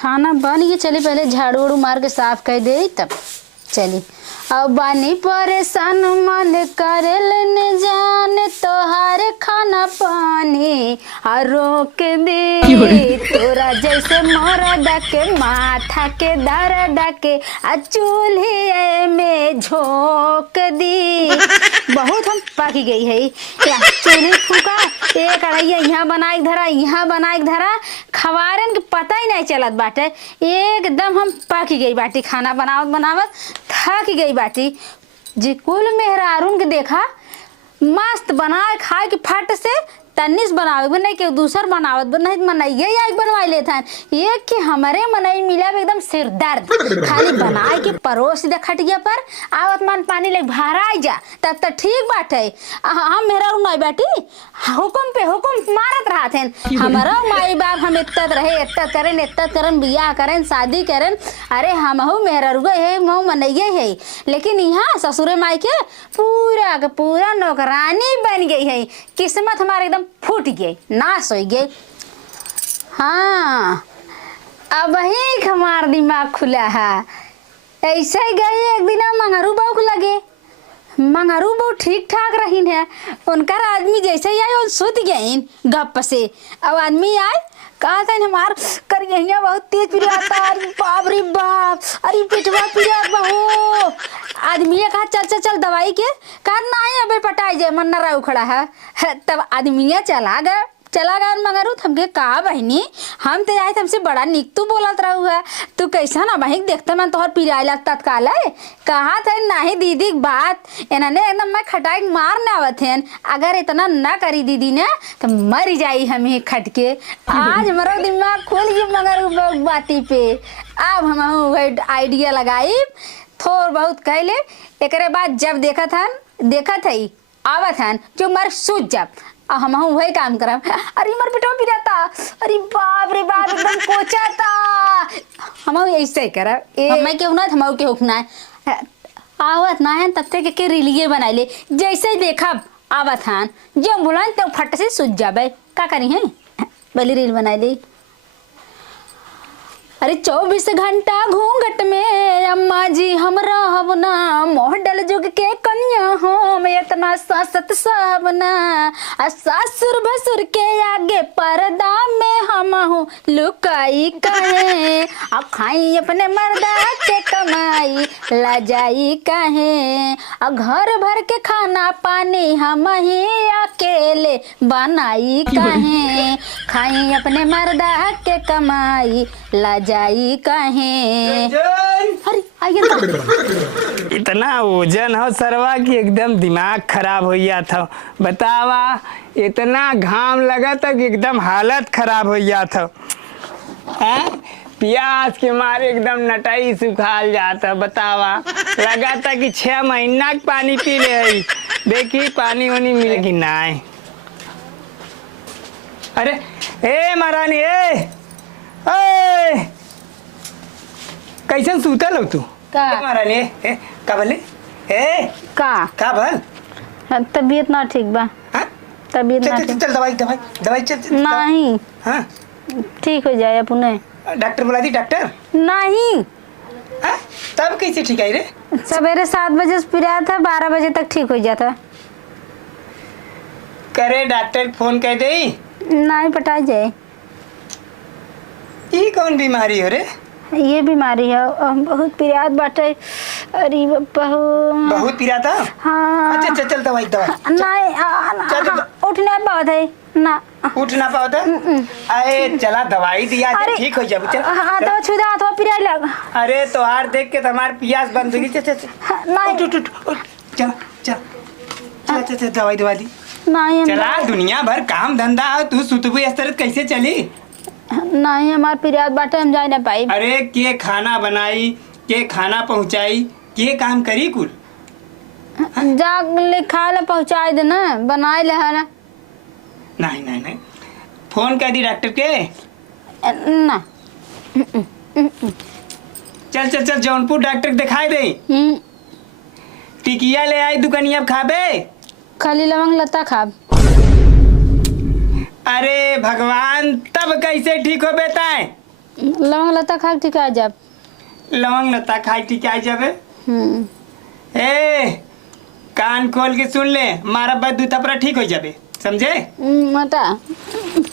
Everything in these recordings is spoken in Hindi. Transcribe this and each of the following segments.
खाना बन गया, चली पहले झाड़ू उड़ू मार के साफ कर दे तब चली। अब बानी परेशान मन करे लेने जाने तोहार खाना पानी आ रोक दे तोरा जैसे मरद के माथा के दर्द के आ चूल्हे में झोंक दी। बहुत हम पक गई है क्या चूल्हे फूका एक अढ़ैया यहाँ बना के धरा यहाँ बना के धरा खवारन के पता ही नहीं चलत बाटे। एकदम हम पक गई बाटी खाना बनावत बनावत थक गई बाटी। जी कुल मेहरारून के देखा मस्त बनाए खाए के फट से तन्नीस बनावे बनाई के दूसर बनावत बनाई मनैया या बनवा लेते हैं एक कि हमारे मनई मिला एकदम सिर दर्द खाली बनाए के परोस दे खटिया पर आवत मन पानी ले भराई जा तब तक ठीक बात है। हम मेरा नहीं बैठी हुकुम पे हुकुम मारत रहा थे हमारा माई बाप हम इतना रहे इतना करें बियाह करें शादी करें। अरे हम मेहरा रुआ है मऊ मनैया है लेकिन यहाँ ससुरे माई के पूरा नौकरानी बन गई है। किस्मत हमारे एकदम फूट गए नाश हो गए। हाँ अब ही हमार दिमाग खुला है। ऐसे ही गए एक दिन मंगारू बहू को लगे मंगारू बहू ठीक ठाक रही है उनका आदमी जैसे ही आए सुत गए गप से। अब आदमी आए कहा था हमार करिया बहुत तेज पिराता बाप रे बाप अरे पेटवा पिरा बहू। आदमी कहा चल चल चल दवाई के कहा नहीं अबे पटाई जाए मन न उखड़ा है। तब आदमी चला गया मगर हमके कहा बहनी हम तो आए हमसे बड़ा निक तू बोलत रहू है तू कैसा ना बहिक देखते मैं तोहर पिराई लगता तत्काल कहा था नहीं दीदी बात इन्होंने एकदम मैं खटाई मार न आवत है अगर इतना ना करी दीदी ने तो मर जाई हम ही खट के। आज हमारा दिमाग खुल गई मगर बाती पे अब हम आइडिया लगाई थोड़ बहुत कहले एक बाद जब देखा था आवत है जो मर सूझ जब हम वही काम करब। अरे मर बेटा पिराता अरे बाप रे बाप एकदम कोचाता हम ऐसे ही करब हमें क्यों ना हम के हुकना है आवत ना है तब तक के रिलिये बनाई ले जैसे ही देखब आवत हन जो बुलान तो फट से सूझ जाबे का करी है पहले रील बनाई ली। अरे 24 घंटा घूंघट में अम्मा जी हम रहब ना मॉडल जुग के कन्या हो मैं इतना सासत साबना सासुर भसुर के आगे पर्दा में हम हूँ लुकाई कहे अब खाई अपने मर्दा के कमाई लजाई कहे घर भर के खाना पानी हम ही अकेले बनाई कहे खाई अपने मर्दा के कमाई लजाई कहे। अरे आइए इतना वजन हो सरवा की एकदम दिमाग खराब हो गया था। बतावा इतना घाम लगा था कि एकदम हालत खराब हो गया था। प्यास के मारे एकदम नटाई सुखाल जाता। बतावा लगा था कि 6 महीना पानी पी ले देखी पानी वानी मिलेगी ना। अरे ए महारानी ए कैसे सूतल हो तू का महारानी का भले का भल तबीयत ना ठीक बा तबीयत ना ठीक चल दवाई चल नहीं हाँ ठीक हो जाए अपने डॉक्टर बुला दी डॉक्टर नहीं तब कैसे ठीक आई रे सवेरे 7 बजे से पिराया था 12 बजे तक ठीक हो जाता। करे डॉक्टर फोन कर दे नहीं पटा जाए। ये कौन बीमारी हो रे ये बीमारी है बहुत पिरात बाटे। अरे बहुत पिराता हाँ अच्छा चल दवाई नहीं उठने बात है ना उठ ना पाओ अरे चला दवाई दिया ठीक हो जाए चल हाथ छुदा हाथ पिरा लग। अरे तो हार देख के तुम्हारी पियास बंद होगी चल नहीं चल चल चल दवाई दवा दी नहीं चला दुनिया भर काम धंधा तू सुतबू इस तरह कैसे चली नहीं हमार पिरात बाटे हम जा ना पाई। अरे के खाना बनाई के खाना पहुंचाई के काम करी कुल जाग ले खा ले पहुंचाई दे ना बनाई ले है ना नहीं फोन कर दी डॉक्टर के ना चल जौनपुर डॉक्टर दिखाई दे टिकिया ले आई दुकानिया खाबे खाली लवंग लता खाब। अरे भगवान तब कैसे ठीक हो बेटा लवंग लता खा के ठीक आ जाब। लवंग लता खाई ठीक आ जाबे। ए कान खोल के सुन ले, मारा बाद दू थपड़ा ठीक हो जाबे, समझे? मता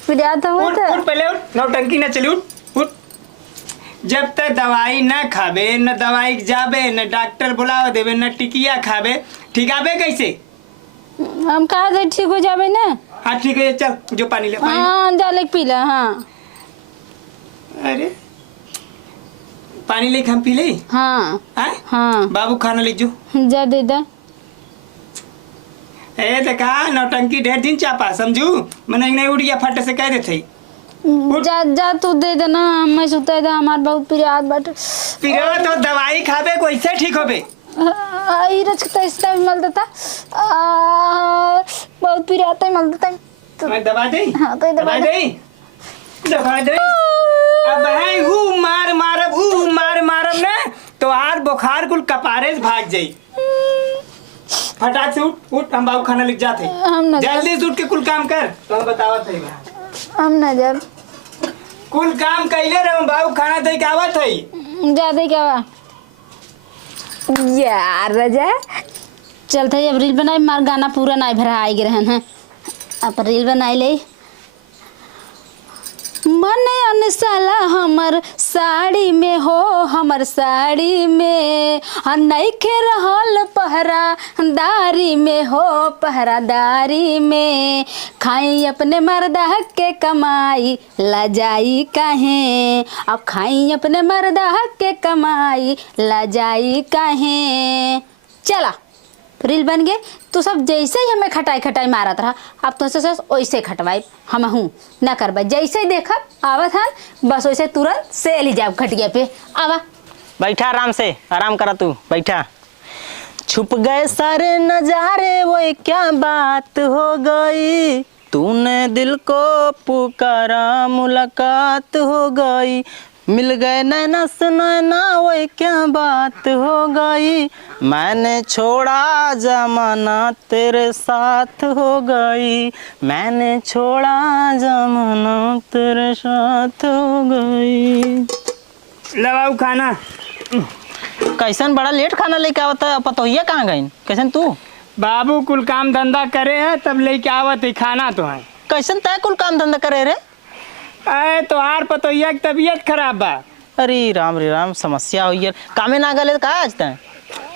पिया तो हो उठ उठ पहले उठ, नौटंकी ना चली, उठ उठ। जब तक दवाई ना खाबे, न दवाई जाबे, न डॉक्टर बुलावा देबे, न टिकिया खाबे, ठीक आबे कैसे? हम कहा दे ठीक हो जाबे ना। हाँ ठीक है, चल जो पानी ले, पानी। हाँ डाले पी ले। हाँ अरे पानी ले, हम पी ले। हाँ हाँ बाबू खाना ले जो। जा दे दे। ए देखा नौटंकी ढेर दिन चापा, समझू? मैंने नहीं उठ गया, फट से कह देते। जा जा तू दे देना, मैं सुते दे, हमार बहुत पिरात बाटे। पिरो तो दवाई खाबे कैसे ठीक होबे? आई रचता इसका मल देता। बहुत पिरात है मल देता। मैं दबा दे। हाँ तो दबा दे, दबा दे। अब है हु मार मारब, हु मार मारब ना तो हार बुखार कुल कपारे से भाग जाई। फटाक से उठ उठ, हम बाबू खाना लिख जाते। हम ना जल्दी से उठ के कुल काम कर। तो बतावत है हम ना जब कुल काम कैले रहो, बाबू खाना दे के आवत है। जा दे क्या हुआ? यार रजा चलते अब रील बनाई, मार गाना पूरा नहीं भरा आई रहन है। अब रील बनाई ले। मन अनसाला हमर साड़ी में हो, हमर साड़ी में नइखे रहल पहरादारी में हो, पहरादारी में खाई अपने मर्दा के कमाई लजाई काहे। अब खाई अपने मर्दा के कमाई लजाई काहे। चला रील बन गए। तू सब जैसे ही हमें खटाई खटाई मारत रहा, अब तो से वैसे खटवाई हम हूँ ना करबा। जैसे ही देखा आवत हन बस वैसे तुरंत से ली जाब खटिया पे। आवा बैठा आराम से, आराम करा तू बैठा। छुप गए सारे नजारे, वो क्या बात हो गई, तूने दिल को पुकारा मुलाकात हो गई, मिल गए नैना से नैना, वो क्या बात हो गई, मैंने छोड़ा जमाना तेरे साथ हो गई, मैंने छोड़ा जमाना तेरे साथ हो गई। लगाओ खाना। कैसन बड़ा लेट खाना लेके आवता, पतोहिया कहाँ गई? कैसन तू? बाबू कुल काम धंधा करे है तब लेके आवत है खाना। तो है कैसन तय कुल काम धंधा करे रे? अरे तोहार पतोहिया की तबीयत खराब बा। अरे राम समस्या हुई है। कामे ना गले का आज तय?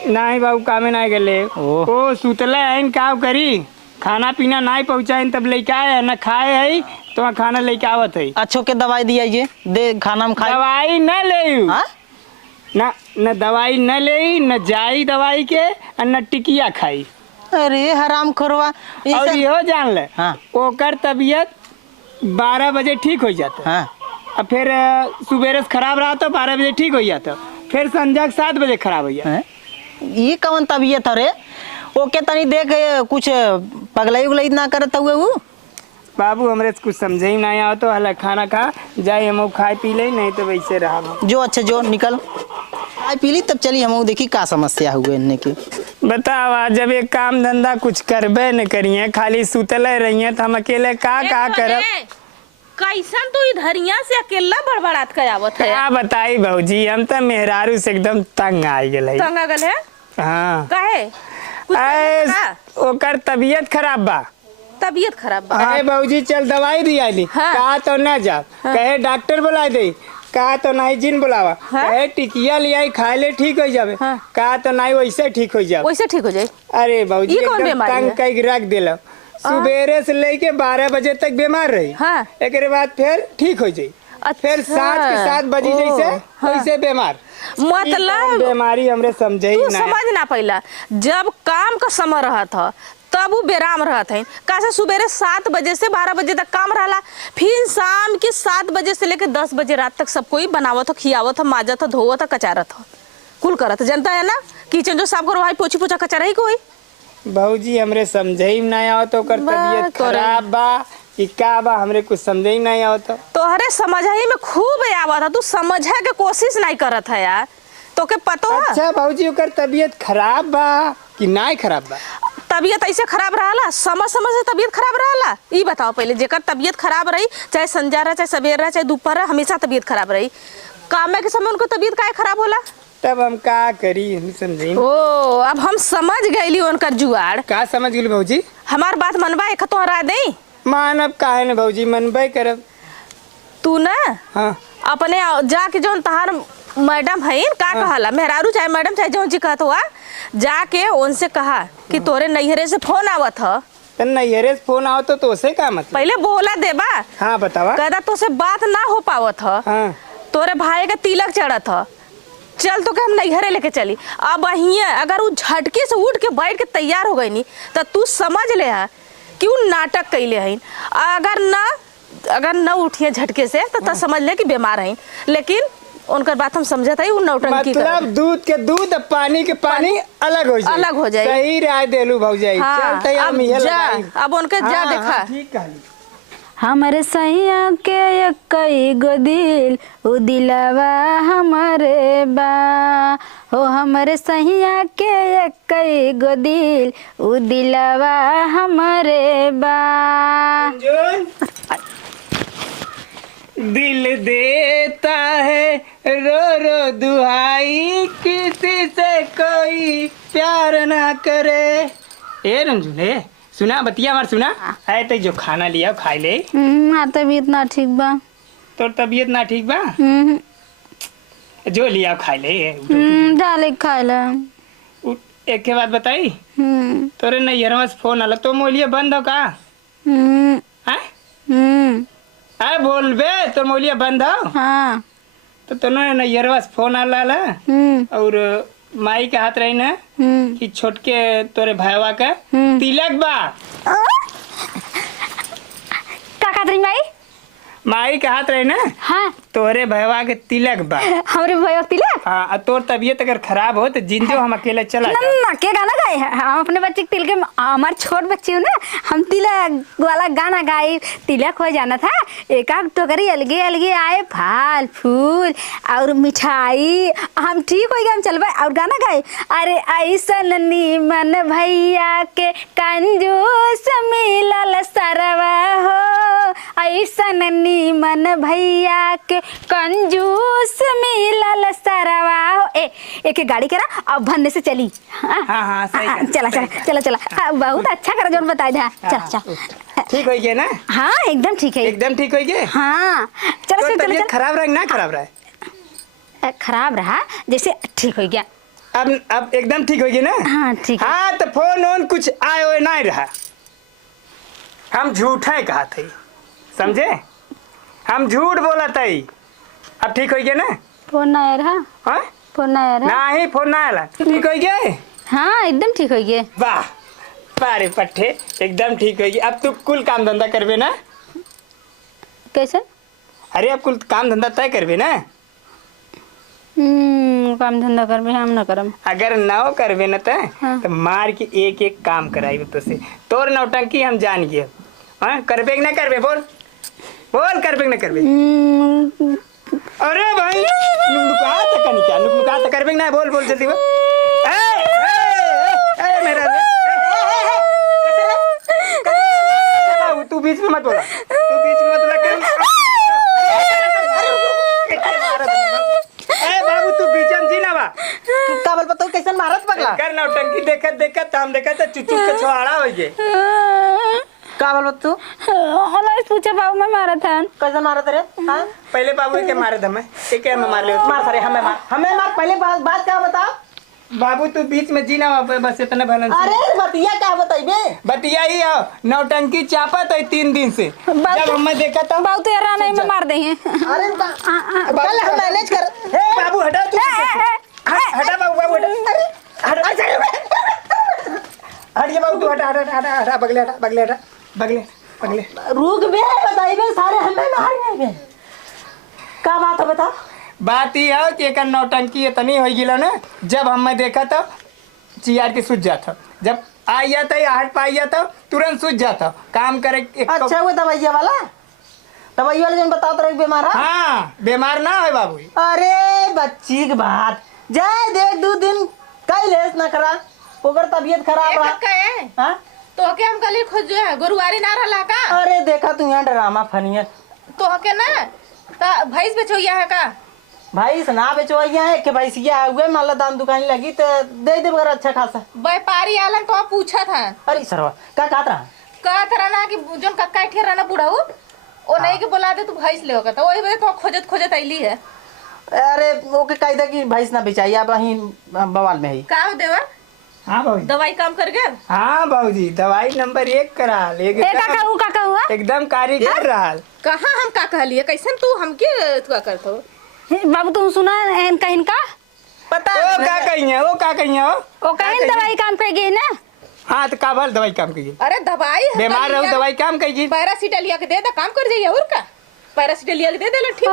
नहीं बाबू कामे नहीं गले। ओ सुतले है का करी, खाना पीना नहीं पहुँचाए तब लेके आए न खाए है तो खाना लेके आवत है। अच्छो के दवाई दिया ये दे, खाना में खाए। दवाई न ले न दवाई न ले, न जाई दवाई के न टिकिया खाई। अरे हराम खोरवा। और यो जान ले हाँ। ओकर तबीयत 12 बजे ठीक हो जाता। हाँ। अब फिर सुबेरे से खराब रहा तो 12 बजे ठीक हो जाता, फिर संध्या 7 बजे खराब हो जाता। ये कौन तबीयत है रे? ओके तनी देख कुछ पगलाई उगलाई ना करता हुए वो। बाबू हमरे से कुछ समझे ही नहीं आओ तो हला खाना खा जाए, हम खाए पी ले, नहीं तो वैसे रहा। जो अच्छा जो निकल खाए पी ली तब चली, हम देखी का समस्या हुए इन्हें के। बताओ जब एक काम धंधा कुछ करबे न करिए, खाली सुतले रहिए तो हम अकेले का करब? कैसन तू इधरिया से अकेला बड़बड़ात के आवत है? क्या बताई भौजी, हम तो मेहरारू से एकदम तंग आ गए। तंग आ गल है? हाँ काहे? ओकर तबीयत खराब बा। तबीयत खराब बा? अरे भौजी चल दवाई दिया ली। हाँ। कहा तो न जा। हाँ। कहे डॉक्टर बुला दे, कहा तो नहीं जिन बुलावा। हाँ। कहे टिकिया लिया खाए ले ठीक हो जावे। हाँ। कहा तो नहीं वैसे ठीक हो जावे। वैसे ठीक हो जाए? अरे भौजी एकदम तंग कई रख दिला। सुबेरे से लेके 12 बजे तक बीमार रही। हाँ। एक बाद फिर ठीक हो जाये। फिर 7 बजे जैसे वैसे बीमार। मतलब बीमारी हमरे समझे ही समझ ना पाइला। जब काम का समय रहा था तब वो बेराम रहत है। कैसे सुबेरे 7 बजे से 12 बजे तक काम रहा, फिर शाम के 7 बजे से लेकर 10 बजे रात तक सब कोई बनावत हो, खियावत हो, माजत हो, धोवत हो, कचारत हो, कुल करत। जनता है ना किचन जो साफ करो भाई, पोछी पोछा कचारा ही कोई। भौजी हमरे समझे ही नहीं आओ तो कर तबीयत खराब बा कि का बा, हमरे कुछ समझे ही नहीं आओ तो। तोहरे समझ ही में खूब आवत है, तू समझे के कोशिश नहीं करत है यार। तो के पतो है? अच्छा भौजी ओकर तबीयत खराब बा कि नहीं खराब बा? तबीयत ऐसे खराब रहला, समझ समझ से तबीयत खराब रहला। ई बताओ पहले, जेकर तबीयत खराब रही, चाहे संजा रहा, चाहे सवेरा, चाहे दोपहर, हमेशा तबीयत खराब रही। काम के समय उनको तबीयत काहे खराब होला? तब हम का करी, हम समझी। ओ अब हम समझ गईली उनकर जुआड़। का समझ गेली भौजी? हमार बात मनवा एक तो हरा दे। मानब काहे न भौजी, मनबे करब। तू ना हाँ अपने जाके जौन तहार मैडम है का कहला, मेहरारू चाहे मैडम चाहे जौन जी कहत हुआ, जाके उनसे कहा कि तोरे नैहरे से फोन आवत ह। तन नैहरे से फोन आओ तो से का मतलब? पहले बोला देबा। हाँ बतावा। कहता तो से बात ना हो पावत ह। हाँ तोरे भाई का तिलक चढ़त ह, चल तो के हम नैहरे लेके चली। अब अहिया अगर वो झटके से उठ के बैठ के तैयार हो गई नी तो तू समझ ले हा कि वो नाटक कैले हईन। अगर न उठिए झटके से तो समझ ले कि बीमार हईन। लेकिन उनकर बात हम समझत हई, वो नौटंकी मतलब दूध के दूध पानी के पानी अलग हो जाए। अलग हो जाए। सही राय देलू भौजाई। हाँ, चल तैयार अब मिहे जा, लगाई। अब उनके जा हाँ, देखा। हाँ, ठीक कहली। हमरे सैया के कई गो दिल, उ दिलवा हमरे बा। हो हमरे सैया के कई गो दिल, उ दिलवा हमरे बा। जोन दिल देता है रो रो दुहाई, किसी से कोई प्यार ना करे। ए रंजुले सुना बतिया मार सुना। आए तो जो खाना लिया खाई ले। हाँ तबीयत ना ठीक बा। तोर तबीयत ना ठीक बा? जो लिया खाई ले। डाले खाइला। एक के बात बताई, तोरे नैहरवा से फोन आला तो मोलिया बंद हो का? आए बोल बे, तो मोलिया बंद हो? हाँ तो तोने नैहरवा से फोन आला और माई के हाथ रही ना कि छोटके तोरे भाईवा का तिलक बा। का कहत रही माई? माई के हाथ रही ना हाँ तोरे भैया के तिलक बा। हमरे भैया तिलक। हाँ और तोर तबीयत अगर खराब हो तो जिंदो हम अकेले चला ना जाओ। ना के गाना गाए? हम अपने बच्चे के तिलक में, हमारे छोट बच्चे हो ना, हम तिलक वाला गाना गाए। तिलक हो जाना था, एक आध टोकरी अलगे अलगे आए, फल फूल और मिठाई। हम ठीक हो गए, हम चलबे और गाना गाए। अरे ऐसन नीमन भैया के कंजूस मिलल सरवा हो, ऐसन नीमन भैया के कंजूस मिलल सरवा हो। एक गाड़ी करा अब भन्ने से चली। हाँ, सही कहा, चला सही चला चला चला। बहुत अच्छा करा जो बताए था। चल चल। ठीक हो गया ना? हाँ एकदम ठीक है। एकदम ठीक हो गया। हाँ चलो तो चल तबीयत चल। खराब रहा ना खराब रहा? खराब रहा जैसे ठीक हो गया। अब एकदम ठीक हो गया ना? हाँ ठीक है। हाँ तो फोन ओन कुछ आए हुए नहीं रहा, हम झूठा ही कहा थे, समझे? हम झूठ बोला था। अब ठीक हो गया ना? फोन ना आया रहा? हाँ फोन ना आया रहा? नहीं फोन ना आला। ठीक हो गया? हाँ एकदम ठीक हो गया। वाह पारे पट्टे एकदम ठीक हो गया। अब तू कुल काम धंधा करबे ना? कैसे? अरे अब कुल काम धंधा तय करबे ना? काम धंधा करबे हम ना करम। अगर ना करबे ना हाँ। तो मार के एक एक काम कराइबे तो से। तोर नौटंकी हम जान गए। हाँ करबे कि ना करबे? बोल बोल करबे कि ना करबे? अरे भाई नुकनुका तक नहीं क्या? नुकनुका तक करबे कि ना? बोल बोल जल्दी बोल। मेरा तू बीच में मत बोला, तू बीच में मत बोला। बाबू तू बीच में जी ना बा। का बोल बताओ कैसे मारत पगला? कर नौटंकी देखत देखत हम देखत चुचुक के छोड़ा हो गए। का बोल तू होला पूछे बाबू मैं मारा था। कैसे मारत रे? हां पहले बाबू के मारे दम एक में मार ले। मार सारे हमें मार पहले बात क्या बता। बाबू तू बीच में जीना बस इतना भलन। अरे बतिया क्या बताइबे? बतिया ही आओ नौटंकी चापा तो 3 दिन से जब हमें देखा था। बाबू तो यार नहीं में मार दे हैं। अरे कल हम मैनेज कर। बाबू हटा तू, हटा बाबू हटा हट ये बाबू तू हटा हटा हटा हटा बगले हटा बगले हटा बगले बगले। रुक बे बताइबे सारे हमें मार गए। का बात है बता। बात ये है कि एक नौटंकी इतनी हो गई ना, जब हमें देखा था चियार के सूझ जाता, जब आ जाता है आहट पाई जाता तुरंत सूझ जाता काम करे। अच्छा वो दवाइया वाला जन बताओ तो बीमार है। हाँ बीमार ना है बाबू। अरे बच्ची की बात जाए देख 2 दिन कई लेस ना करा ओकर तबीयत खराब रहा। कहे हाँ? तो के हम गली खोज है गुरुवारी ना रहला का अरे देखा तू यहाँ ड्रामा फनिया तो के ना ता भैंस बेचोया है का भाई सना बेचवैया है कि भैंसिया हुए माला दाम दुकान लगी तो दे दे बगैर अच्छा खासा। व्यापारी आलन तो पूछा था अरे सरवा का कहत रहा का तरह ना कि जोन कक्का ठेर रहना बुढ़ाऊ ओ नहीं के बोला दे तू भैंस ले होगा तो वही वजह तो खोजत खोजत आईली है। अरे ओके कायदा की भैंस ना बेचाई अब वहीं बवाल में ही। का हो देवा हाँ बाबूजी। दवाई काम कर गया हाँ बाबूजी दवाई नंबर 1 करा ए काका हुआ एकदम कारीगर रहा। कहाँ हम का कहलिए कैसन तू हमके तू करतो बाबू तुम सुना इनका इनका पता ओ का कहिए ओ का कहिए ओ कहीं दवाई काम कर गई ना। हाँ तो का भल दवाई काम करिए अरे दवाई है बीमार रहो दवाई काम करिए। पैरासीटालिया के दे दे काम कर जाइए और का पैरासीटालिया के दे दे ठीक ओ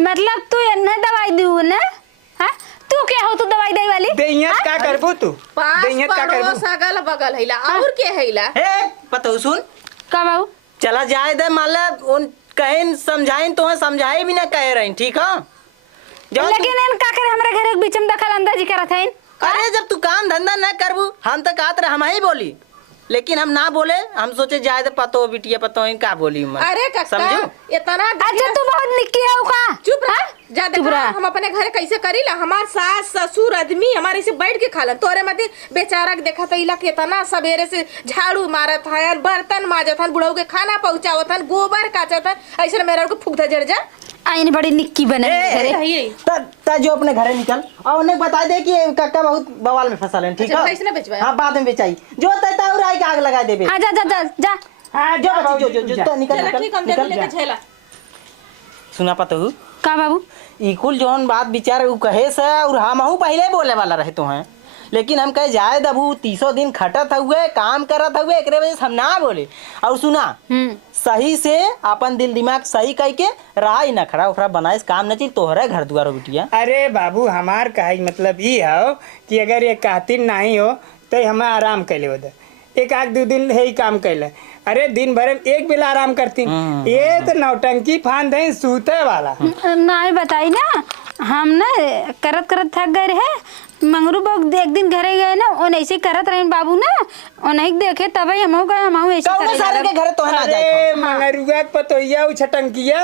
मतलब तू इन्हें दवाई दू ना। हाँ तू क्या हो तू दवाई दे वाली देहियत का करबू तू पास देहियत का करबू पड़ोस अगल बगल हैला और के हैला ए पता सुन का बाबू चला जाए दे माला उन कहीं समझाइन तो समझाए भी ना कह रही ठीक है लेकिन इन का कर हमारे घर एक बीच में दखल अंदाजी करत है। अरे जब तू काम धंधा न करबू हम तो कहत रहे हम ही बोली लेकिन हम ना बोले हम सोचे जाए तो पतो बिटिया पतो का बोली मैं अरे कक्का समझो इतना अच्छा तू बहुत निक्की है का चुप रह जा चुप देख रह। हम अपने घर कैसे करीला हमार सास ससुर आदमी हमारे से बैठ के खालन तोरे मते बेचारा के देखा तो इला कितना सवेरे से झाड़ू मारत हन बर्तन माजत हन बुढ़ऊ के खाना पहुंचावत हन गोबर काचत हन ऐसे मेरा को फूक जड़ जा आइन बड़ी निक्की बने ता जो अपने घरे निकल और उन्हें बता दे कि काका बहुत बवाल में फंसल है ठीक अच्छा, है भैंस ना बेचवाया? हाँ बाद में बेचाई जो तैता और आई के आग लगा देबे। हाँ जा जा जा जा हाँ जो बच्ची जो तो निकल चला निकल ठीक हम निकल लेके झेला सुना पता हूँ का बाबू इकुल जोन बात विचार उ कहे से और हम पहले बोले वाला रहे तो हैं लेकिन हम कहे जाए दबू 30 दिन खटत हुए काम करत हुए एक वजह से हम ना बोले और सुना सही से अपन दिल दिमाग सही कह के रहा ही ना खड़ा उखड़ा बनाए काम न चाहिए तोहरे घर दुआरो बिटिया। अरे बाबू हमार कहे मतलब ये हो कि अगर ये कातिल नहीं हो तो हमें आराम कैले हो एक आध 2 दिन है ही काम कैले। अरे दिन भर में एक बेला आराम करती ये तो नौटंकी फान दे सूते वाला नहीं बताई ना हम ना करत करत थक गए रहे मंगरू बाबू एक दिन घरे गए ना वो ऐसे करत रहे बाबू ना वो नहीं देखे तब हम गए हम ऐसे कौन सारे के घर तो है ना जाए अरे मंगरुआ के पतोइया छटंकिया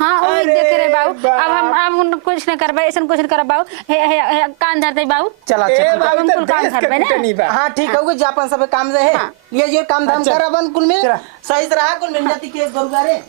हाँ वो अरे देखे रहे बाबू बाप। अब हम कुछ न करबे ऐसा कुछ न कर बाबू हे कान धरते बाबू चला ए चला बाबू अपन तो कुल काम देश के करबे ना। कुटनी बा। हाँ ठीक है जापन सब काम से है ये काम धाम अच्छा। कर अपन कुल में चला। सही से रहा कुल मिल जाती के गोरुगारे।